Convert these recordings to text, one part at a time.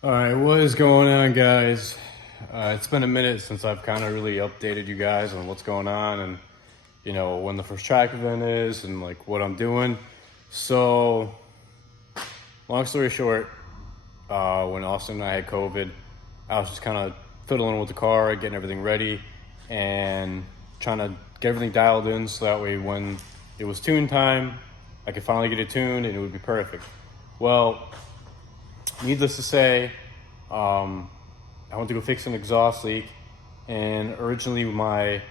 All right, what is going on, guys? It's been a minute since I've kind of really updated you guys on what's going on and when the first track event is and like what I'm doing. So, long story short, when Austin and I had COVID, I was just kind of fiddling with the car, getting everything ready, and trying to get everything dialed in so that way when it was tune time, I could finally get it tuned and it would be perfect. Well, needless to say, I went to go fix an exhaust leak, and originally my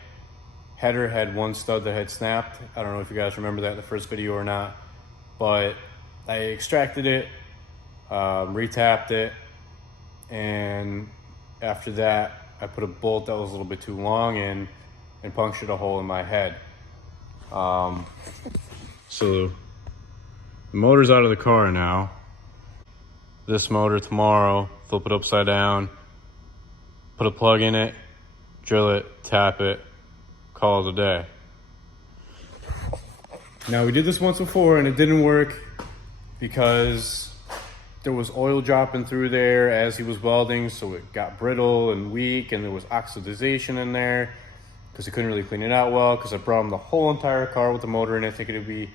header had one stud that had snapped. I don't know if you guys remember that in the first video or not, but I extracted it, retapped it, and after that, I put a bolt that was a little bit too long in and punctured a hole in my head. So the motor's out of the car now. This motor tomorrow, flip it upside down, put a plug in it, drill it, tap it, call it a day. Now we did this once before and it didn't work because there was oil dropping through there as he was welding, so it got brittle and weak, and there was oxidization in there because he couldn't really clean it out well, because I brought him the whole entire car with the motor in it thinking it'd be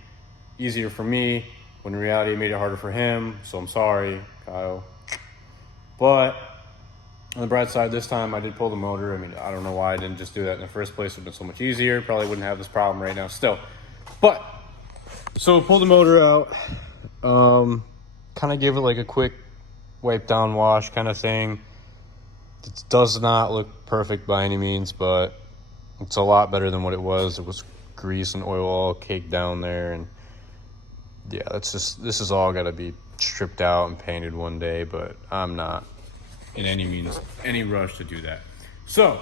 easier for me, when in reality it made it harder for him. So I'm sorry, Kyle. But on the bright side, this time I did pull the motor. I mean, I don't know why I didn't just do that in the first place. It would have been so much easier. Probably wouldn't have this problem right now still. But, so pull the motor out. Kind of give it like a quick wipe down wash kind of thing. It does not look perfect by any means, but it's a lot better than what it was. It was grease and oil all caked down there, and yeah, this is all got to be stripped out and painted one day, but I'm not in any rush to do that. So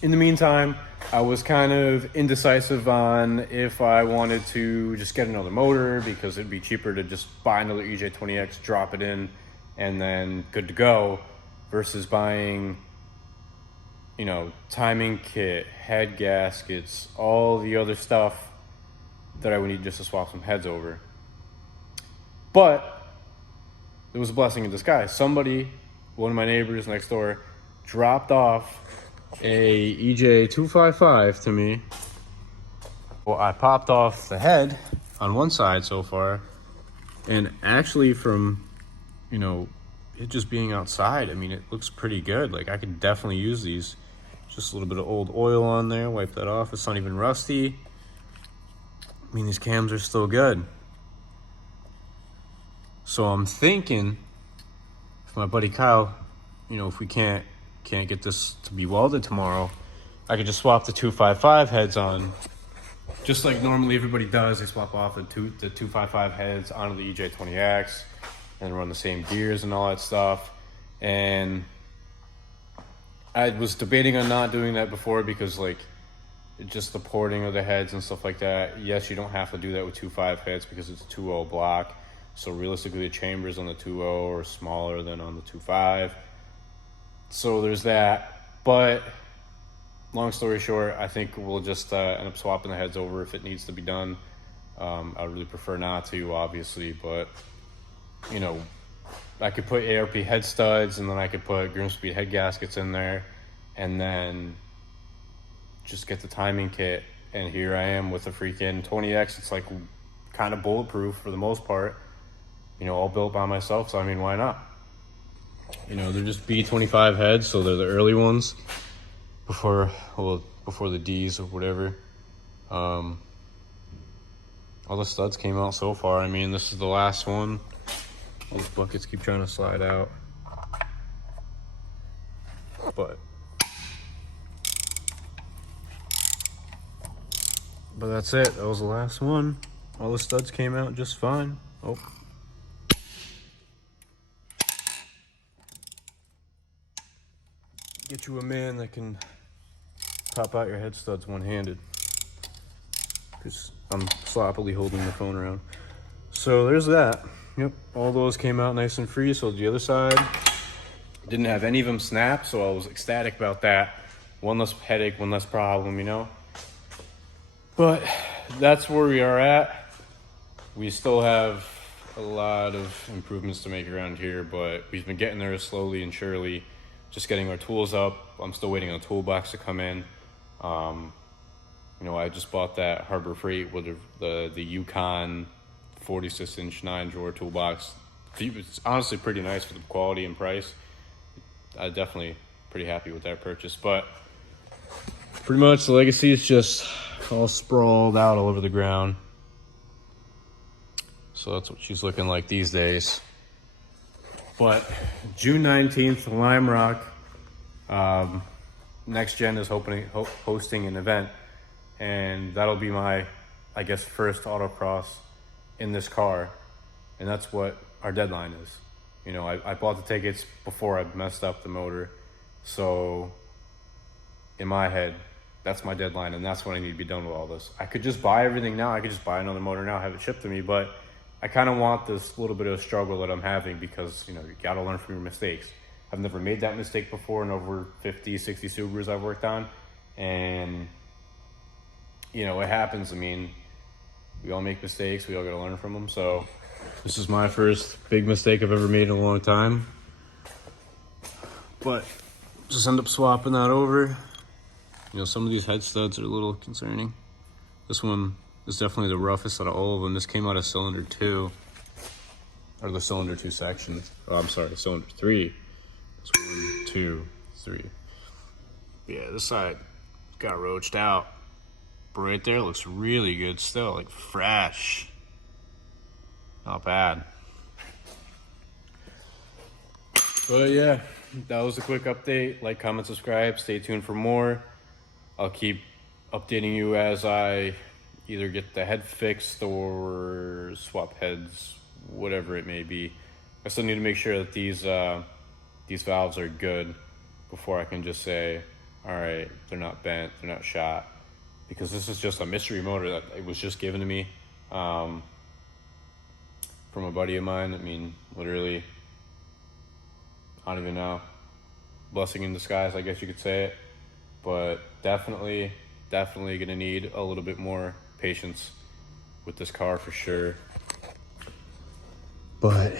in the meantime, I was kind of indecisive on if I wanted to just get another motor, because it'd be cheaper to just buy another EJ20X, drop it in, and then good to go, versus buying timing kit, head gaskets, all the other stuff that I would need just to swap some heads over. But it was a blessing in disguise. Somebody, one of my neighbors next door, dropped off a EJ255 to me. Well, I popped off the head on one side so far, and actually from it just being outside, I mean, it looks pretty good. Like, I could definitely use these. Just a little bit of old oil on there, wipe that off. It's not even rusty. I mean, these cams are still good. So I'm thinking, if my buddy Kyle, if we can't get this to be welded tomorrow, I could just swap the 255 heads on, just like normally everybody does. They swap off the 255 heads onto the EJ20X and run the same gears and all that stuff. And I was debating on not doing that before, because just the porting of the heads and stuff like that. Yes, you don't have to do that with 2.5 heads because it's a 2.0 block. So realistically, the chambers on the 2.0 are smaller than on the 2.5. So there's that. But long story short, I think we'll just end up swapping the heads over if it needs to be done. I would really prefer not to, obviously, but I could put ARP head studs, and then I could put Grimspeed head gaskets in there, and then just get the timing kit. And here I am with a freaking 20X. It's like kind of bulletproof for the most part, all built by myself. So I mean, why not? They're just B25 heads, so they're the early ones before the D's or whatever. All the studs came out so far. I mean, this is the last one. These buckets keep trying to slide out, but that's it. That was the last one. All the studs came out just fine. Oh, get you a man that can pop out your head studs one-handed, because I'm sloppily holding the phone around. So there's that. Yep, all those came out nice and free. So the other side didn't have any of them snap, so I was ecstatic about that. One less headache, one less problem, But that's where we are at. We still have a lot of improvements to make around here, but we've been getting there slowly and surely, just getting our tools up. I'm still waiting on a toolbox to come in. You know, I just bought that Harbor Freight with the Yukon 46-inch 9-drawer toolbox. It's honestly pretty nice for the quality and price. I'm definitely pretty happy with that purchase. But pretty much the Legacy is just all sprawled out all over the ground. So that's what she's looking like these days. But June 19th, Lime Rock, Next Gen is hosting an event. And that'll be my, I guess, first autocross in this car. And that's what our deadline is. You know, I bought the tickets before I messed up the motor. So in my head, that's my deadline, and that's when I need to be done with all this. I could just buy everything now. I could just buy another motor now, have it shipped to me. But I kind of want this little bit of a struggle that I'm having because, you know, you got to learn from your mistakes. I've never made that mistake before in over 50, 60 Subarus I've worked on. And you know, it happens. I mean, we all make mistakes. We all got to learn from them. So this is my first big mistake I've ever made in a long time. But just end up swapping that over. You know, some of these head studs are a little concerning. This one is definitely the roughest out of all of them. This came out of cylinder 2. Or the cylinder 2 section. Oh, I'm sorry, cylinder 3. This 1, 2, 3. Yeah, this side got roached out. But right there looks really good still, like fresh. Not bad. But yeah, that was a quick update. Like, comment, subscribe, stay tuned for more. I'll keep updating you as I either get the head fixed or swap heads, whatever it may be. I still need to make sure that these valves are good before I can just say, all right, they're not bent, they're not shot. Because this is just a mystery motor that it was just given to me from a buddy of mine. I mean, literally, I don't even know. Blessing in disguise, I guess you could say it. But definitely gonna need a little bit more patience with this car for sure. But,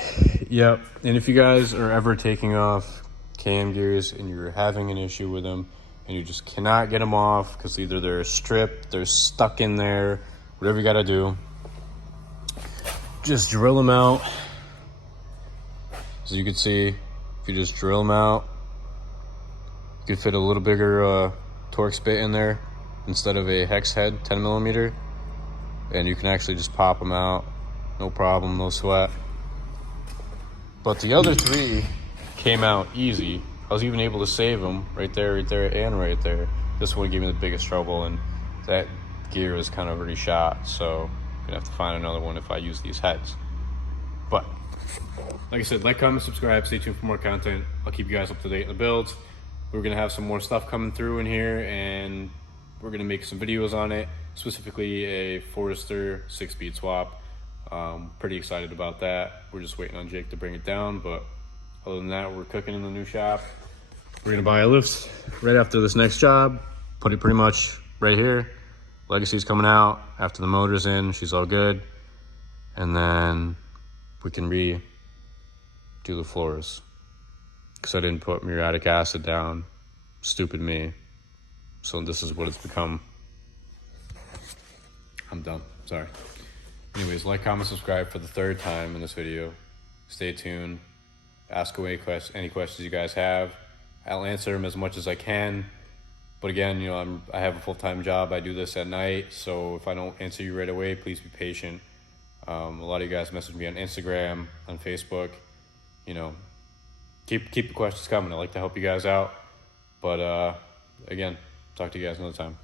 yep. And if you guys are ever taking off cam gears and you're having an issue with them, and you just cannot get them off because either they're stripped, they're stuck in there, whatever you gotta do, just drill them out. As you can see, if you just drill them out, you can fit a little bigger Torx bit in there instead of a hex head, 10 millimeter, and you can actually just pop them out, no problem, no sweat. But the other 3 came out easy. I was even able to save them right there, and right there. This one gave me the biggest trouble, and that gear is kind of already shot, so I'm gonna have to find another one if I use these heads. But like I said, like, comment, subscribe, stay tuned for more content. I'll keep you guys up to date on the builds. We're gonna have some more stuff coming through in here, and we're gonna make some videos on it, specifically a Forester 6-speed swap. Pretty excited about that. We're just waiting on Jake to bring it down, but other than that, we're cooking in the new shop. We're gonna buy a lift right after this next job, put it pretty much right here. Legacy's coming out after the motor's in, she's all good. And then we can redo the floors. Because I didn't put muriatic acid down. Stupid me. So this is what it's become. I'm done, sorry. Anyways, like, comment, subscribe for the 3rd time in this video. Stay tuned. Ask away any questions you guys have. I'll answer them as much as I can. But again, you know, I have a full-time job. I do this at night, so if I don't answer you right away, please be patient. A lot of you guys message me on Instagram, on Facebook. You know, keep the questions coming. I like to help you guys out. But again, talk to you guys another time.